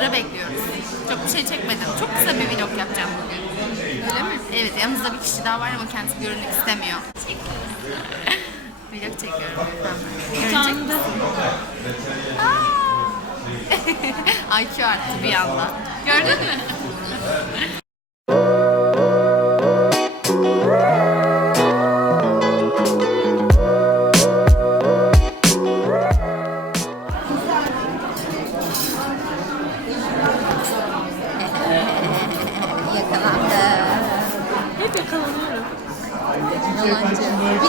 Sıra bekliyoruz. Çok bir şey çekmedim. Çok kısa bir vlog yapacağım bugün. Öyle mi? Evet, yanımızda bir kişi daha var ama kendisi görünmek istemiyor. Vlog çekiyorum. Görecek misin? IQ arttı bir anda. Gördün mü?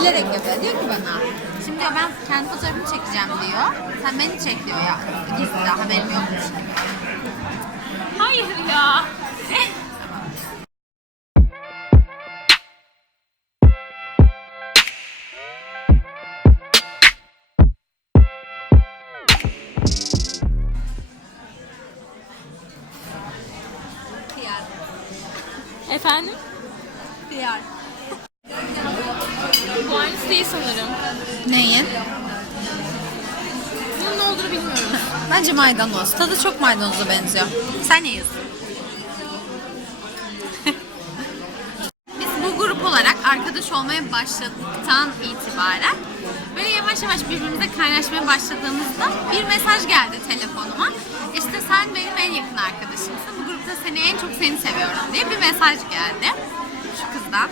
Bilerek yapıyor. Diyor ki bana. Şimdi diyor ben kendi fotoğrafımı çekeceğim diyor. Sen beni çek diyor ya. Gizli haberim yokmuş gibi. Hayır ya. Efendim? Diğer. Bu aynısı değil sanırım. Neyin? Bunun ne olduğunu bilmiyorum. Bence maydanoz. Tadı çok maydanoza benziyor. Sen ne yiyorsun? Biz bu grup olarak arkadaş olmaya başladıktan itibaren böyle yavaş yavaş birbirimize kaynaşmaya başladığımızda bir mesaj geldi telefonuma. İşte sen benim en yakın arkadaşımsın. Bu grupta seni en çok seni seviyorum diye bir mesaj geldi. Şu kızdan.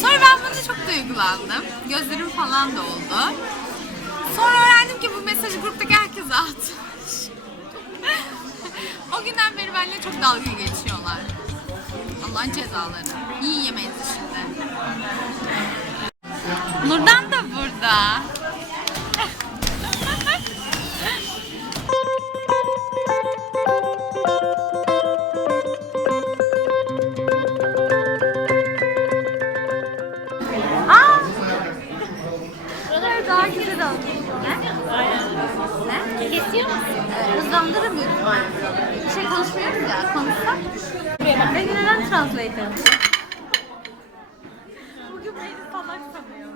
Sonra ben buna çok duygulandım. Gözlerim falan doldu. Sonra öğrendim ki bu mesajı gruptaki herkese atmış. O günden beri benimle çok dalga geçiyorlar. Allah'ın cezaları. İyi yemeyiz şimdi. Nurdan da burada. Daha güzel oldu. Ne? Kesiyor musun? Hızlandırır büyük ihtimalle. Bir şey konuşmuyoruz ya. Konuşsak. Beni neden translator? Bugün beni salak sanıyor.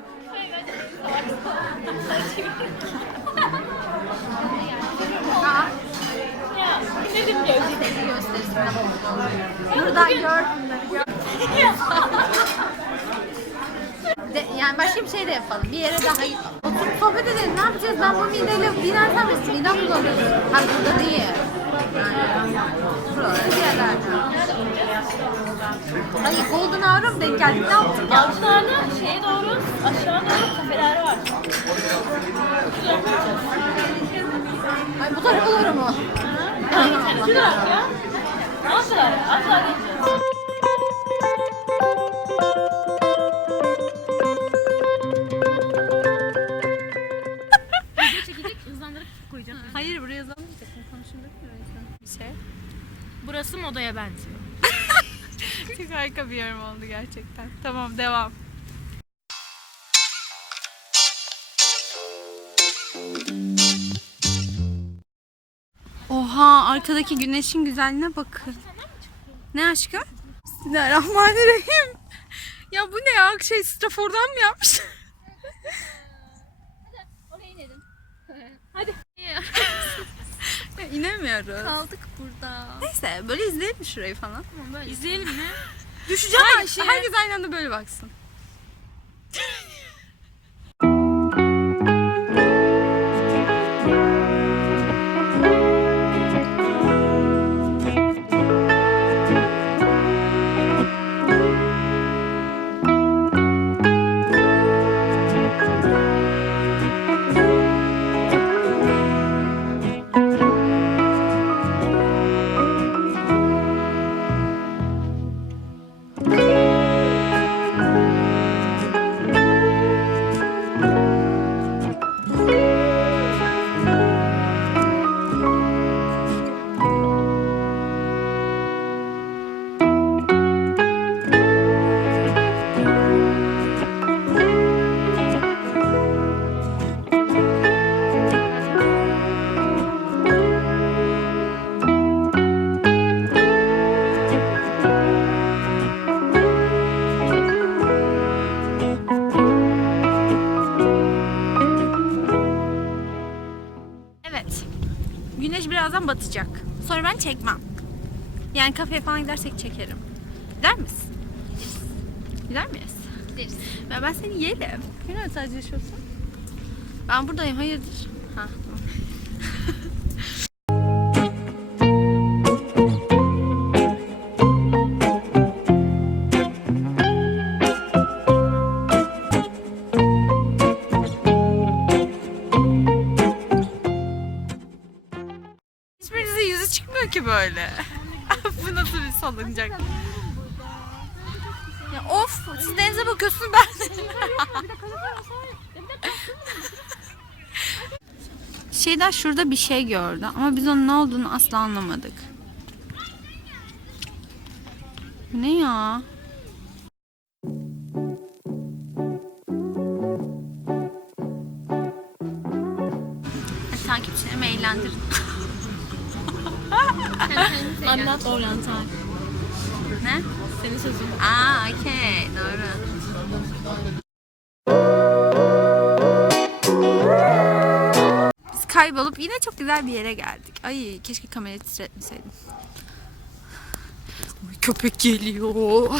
Ya ne dinliyorsun? Seni gösterisinde bulunalım. Buradan gör bunları. Yani başka bir şey de yapalım. Bir yere daha oturup sohbet edelim. Ne yapacağız? Ben bu mideyle binersem midem bulanır. Ha burada değil. Yani buralarda bir yerlerde. Hayır, Golden Hour'a mı denk geldik? Ne yaptık ya? Avcılarda şeye doğru, aşağı doğru kafeler var. Ay bu tarafa doğru mu? Şu taraf ya. Avcılar, avcılar geçiyor. Çekecek, hızlandırıp koyacağım. Hayır buraya yazamayacaksın. Konuşulacak mı? Şey. Burası modaya benziyor. Çok harika bir yorum oldu gerçekten. Tamam devam. Oha arkadaki güneşin güzelliğine bakın. Ne aşkım? Bismillahirrahmanirrahim. Ya bu ne ya? Şey strafordan mı yapmış? Oraya inelim. Hadi. Ya, İnemiyoruz. Kaldık burada. Neyse böyle izleyelim şurayı falan. Tamam böyle. İzleyelim mi? Düşeceğim aşağıya. Herkes aynı anda böyle baksın. Güneş birazdan batacak. Sonra ben çekmem. Yani kafeye falan gidersek çekerim. Gider misin? Gider miyiz? Gideriz. Ben seni yerim. Nerede sadece yaşıyorsun? Ben buradayım. Hayırdır? Ha, tamam. Hiçbirinizin yüzü çıkmıyor ki böyle. Bu nasıl bir salıncak? Ya of, siz denize bakıyorsunuz ben de. Şeyden şurada bir şey gördü ama biz onun ne olduğunu asla anlamadık. Bu ne ya? Hadi takipçilerimi eğlendirin. Anlat oryantal. Ne? Senin sözün. Aa, okey, doğru. Biz kaybolup yine çok güzel bir yere geldik. Ay, keşke kamerayı titretmeseydim. Oy, köpek geliyor.